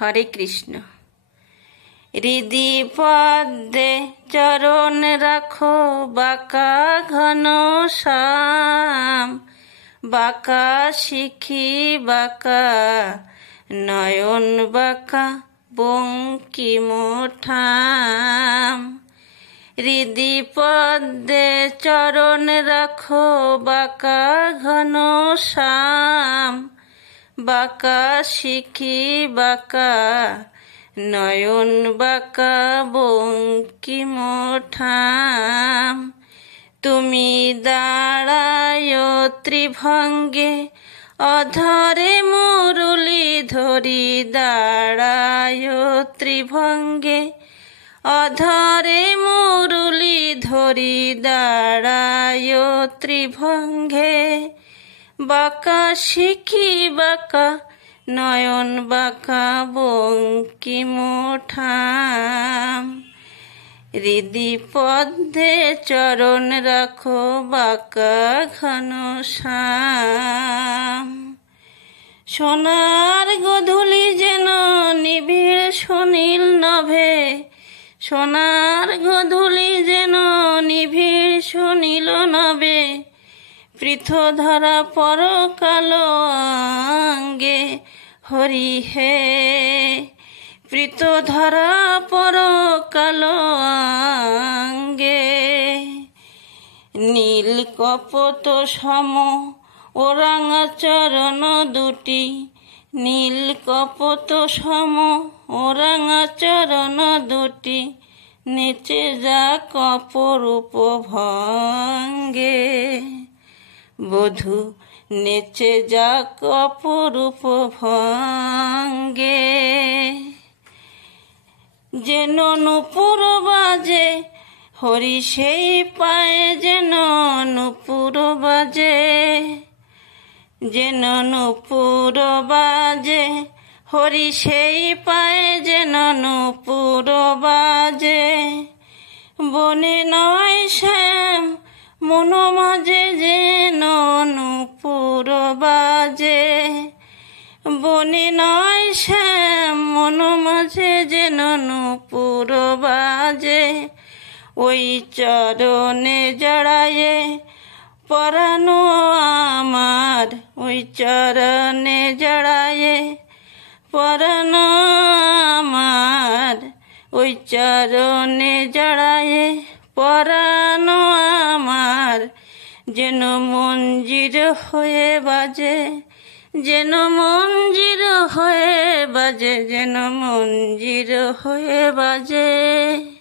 হরে কৃষ্ণ। হৃদি পদ্মে চরণ রাখো, বাঁকা ঘন শ্যাম। বাঁকা শিখি বাঁকা, নয়ন বাঁকা বঙ্কিম ঠাম। হৃদি পদ্মে চরণ রাখো, বাঁকা ঘন শ্যাম। বাঁকা শিখি বাঁকা, নয়ন বাঁকা বঙ্কিম ঠাম। তুমি দাঁড়ায় ত্রিভঙ্গে, অধরে মুরলি ধরি। দাঁড়ায় ত্রিভঙ্গে, অধরে মুরলি ধরি। দাঁড়ায় ত্রিভঙ্গে, বাঁকা শিখি বাঁকা, নয়ন বাঁকা বঙ্কিম ঠাম। হৃদি পদ্মে চরণ রাখো, বাঁকা ঘন শ্যাম। সোনার গোধূলি যেন নিবিড় সুনীল নভে। সোনার গোধূলি যেন নিবিড় সুনীল নভে। পৃথধরা পরকালো অঙ্গে, হরি হে। পৃথধরা পরকালো অঙ্গে, নীল কপোত সম ওরাঙা চরণ দুটি। নীল কপোত সম ওরাঙা চরণ দুটি, নেচে যাক অপরূপ ভঙ্গে। বধূ নেচে যাক অপরূপ ভঙ্গে। যেন নূপুর বাজে, হরি সেই পায়ে যেন নূপুর বাজে। যেন নূপুর বাজে, হরি সেই পায়ে যেন নূপুর বাজে। বনে নয় শ্যাম মন মাঝে যেন নূপুর বাজে। বনে নয় শ্যাম মন মাঝে যেন নূপুর বাজে। ওই চরণে জড়ায়ে পরাণ আমার। ওই চরণে জড়ায়ে পরাণ আমার। ওই চরণে জড়ায়ে পরাণ আমার। যেন মঞ্জির হয়ে বাজে, যেন মঞ্জির হয়ে বাজে। যেন মঞ্জির হয়ে বাজে।